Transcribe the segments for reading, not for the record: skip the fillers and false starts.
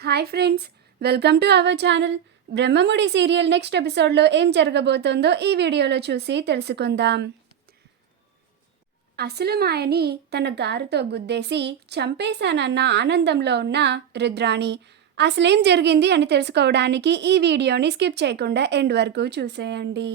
Hi friends, welcome to our channel. Brahmamudi serial next ఎపిసోడ్లో ఏం జరగబోతోందో ఈ వీడియోలో చూసి తెలుసుకుందాం. అసలు మాయని తన గారుతో గుద్దేసి చంపేశానన్న ఆనందంలో ఉన్న రుద్రాణి అసలేం జరిగింది అని తెలుసుకోవడానికి ఈ వీడియోని స్కిప్ చేయకుండా ఎండ్ వరకు చూసేయండి.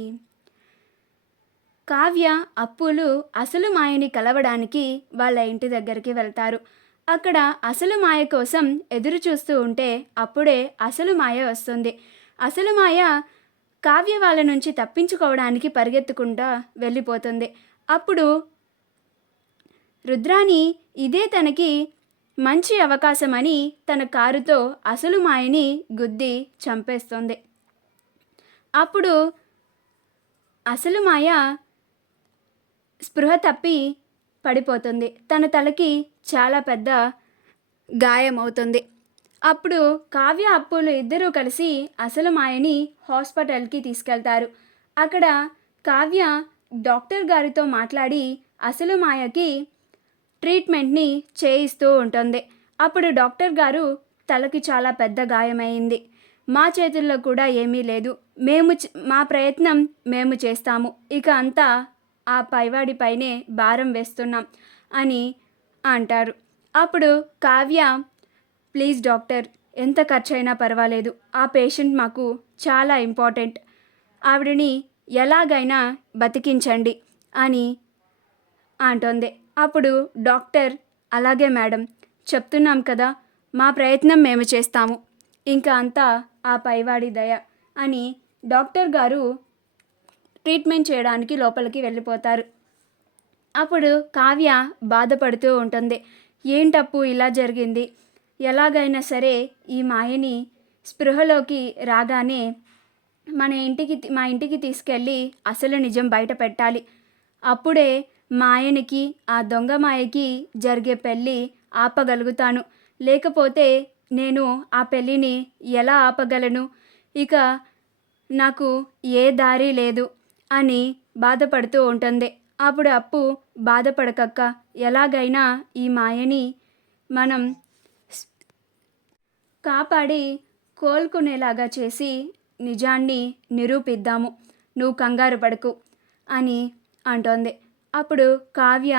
కావ్య, అప్పులు అసలు మాయని కలవడానికి వాళ్ళ ఇంటి దగ్గరికి వెళ్తారు. అక్కడ అసలు మాయ కోసం ఎదురు చూస్తూ ఉంటే అప్పుడే అసలు మాయ వస్తుంది. అసలు మాయ కావ్య వాళ్ళ నుంచి తప్పించుకోవడానికి పరిగెత్తుకుంటూ వెళ్ళిపోతుంది. అప్పుడు రుద్రాణి ఇదే తనకి మంచి అవకాశమని తన కారుతో అసలు మాయని గుద్ది చంపేస్తుంది. అప్పుడు అసలు మాయ స్పృహ తప్పి పడిపోతుంది. తన తలకి చాలా పెద్ద గాయం అవుతుంది. అప్పుడు కావ్య, అప్పులు ఇద్దరూ కలిసి అసలు మాయని హాస్పిటల్కి తీసుకెళ్తారు. అక్కడ కావ్య డాక్టర్ గారితో మాట్లాడి అసలు మాయకి ట్రీట్మెంట్ని చేయిస్తూ ఉంటుంది. అప్పుడు డాక్టర్ గారు, తలకి చాలా పెద్ద గాయమైంది, మా చేతుల్లో కూడా ఏమీ లేదు, మా ప్రయత్నం మేము చేస్తాము, ఇక అంతా ఆ పైవాడిపైనే భారం వేస్తున్నాం అని అంటారు. అప్పుడు కావ్య, ప్లీజ్ డాక్టర్, ఎంత ఖర్చైనా పర్వాలేదు, ఆ పేషెంట్ మాకు చాలా ఇంపార్టెంట్, ఆవిడని ఎలాగైనా బతికించండి అని అంటోంది. అప్పుడు డాక్టర్, అలాగే మేడం, చెప్తున్నాం కదా, మా ప్రయత్నం మేము చేస్తాము, ఇంకా అంతా ఆ పైవాడి దయ అని డాక్టర్ గారు ట్రీట్మెంట్ చేయడానికి లోపలికి వెళ్ళిపోతారు. అప్పుడు కావ్య బాధపడుతూ ఉంటుంది. ఏంటప్పు ఇలా జరిగింది, ఎలాగైనా సరే ఈ మాయని స్పృహలోకి రాగానే మా ఇంటికి తీసుకెళ్ళి అసలు నిజం బయట పెట్టాలి, అప్పుడే మాయనికి, ఆ దొంగ మాయకి జరిగే పెళ్ళి ఆపగలుగుతాను, లేకపోతే నేను ఆ పెళ్ళిని ఎలా ఆపగలను, ఇక నాకు ఏ దారి లేదు అని బాధపడుతూ ఉంటుంది. అప్పుడు అప్పు, బాధపడకక్క, ఎలాగైనా ఈ మాయని మనం కాపాడి కోలుకునేలాగా చేసి నిజాన్ని నిరూపిద్దాము, నువ్వు కంగారు పడకు అని అంటోంది. అప్పుడు కావ్య,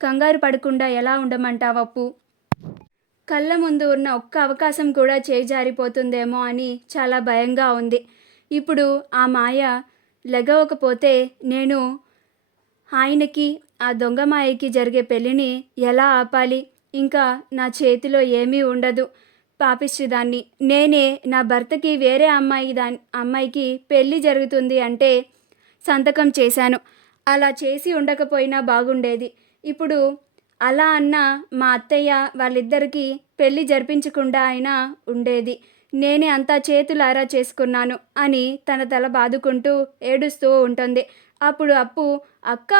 కంగారు పడకుండా ఎలా ఉండమంటావు అప్పు, కళ్ళ ముందు ఉన్న ఒక్క అవకాశం కూడా చేజారిపోతుందేమో అని చాలా భయంగా ఉంది, ఇప్పుడు ఆ మాయ లెగవకపోతే నేను ఆయనకి, ఆ దొంగ మాయకి జరిగే పెళ్ళిని ఎలా ఆపాలి, ఇంకా నా చేతిలో ఏమీ ఉండదు, పాపిష్టిదాన్ని, నేనే నా భర్తకి వేరే అమ్మాయికి పెళ్ళి జరుగుతుంది అంటే సంతకం చేశాను, అలా చేసి ఉండకపోయినా బాగుండేది, ఇప్పుడు అలా అన్న మా అత్తయ్య వాళ్ళిద్దరికీ పెళ్ళి జరిపించకుండా అయినా ఉండేది, నేనే అంతా చేతులారా చేసుకున్నాను అని తన తల బాదుకుంటూ ఏడుస్తూ ఉంటుంది. అప్పుడు అప్పు, అక్క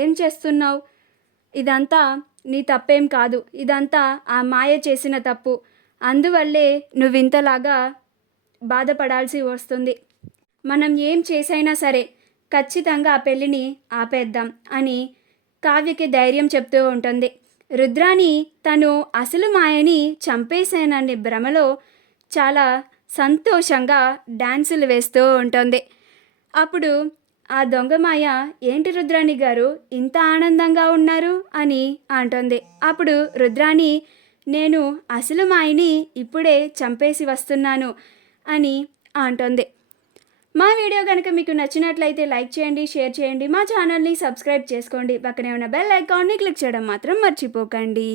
ఏం చేస్తున్నావు, ఇదంతా నీ తప్పేం కాదు, ఇదంతా ఆ మాయ చేసిన తప్పు, అందువల్లే నువ్వింతలాగా బాధపడాల్సి వస్తుంది, మనం ఏం చేసైనా సరే ఖచ్చితంగా ఆ పెళ్ళిని ఆపేద్దాం అని కావ్యకి ధైర్యం చెప్తూ ఉంటుంది. రుద్రాణి తను అసలు మాయని చంపేశానని భ్రమలో చాలా సంతోషంగా డాన్సులు వేస్తూ ఉంటుంది. అప్పుడు ఆ దొంగ మాయ, ఏంటి రుద్రాణి గారు ఇంత ఆనందంగా ఉన్నారు అని అంటుంది. అప్పుడు రుద్రాణి, నేను అసలు మాయని ఇప్పుడే చంపేసి వస్తున్నాను అని అంటుంది. మా వీడియో కనుక మీకు నచ్చినట్లయితే లైక్ చేయండి, షేర్ చేయండి, మా ఛానల్ని సబ్స్క్రైబ్ చేసుకోండి, పక్కనే ఉన్న బెల్ ఐకాన్ని క్లిక్ చేయడం మాత్రం మర్చిపోకండి.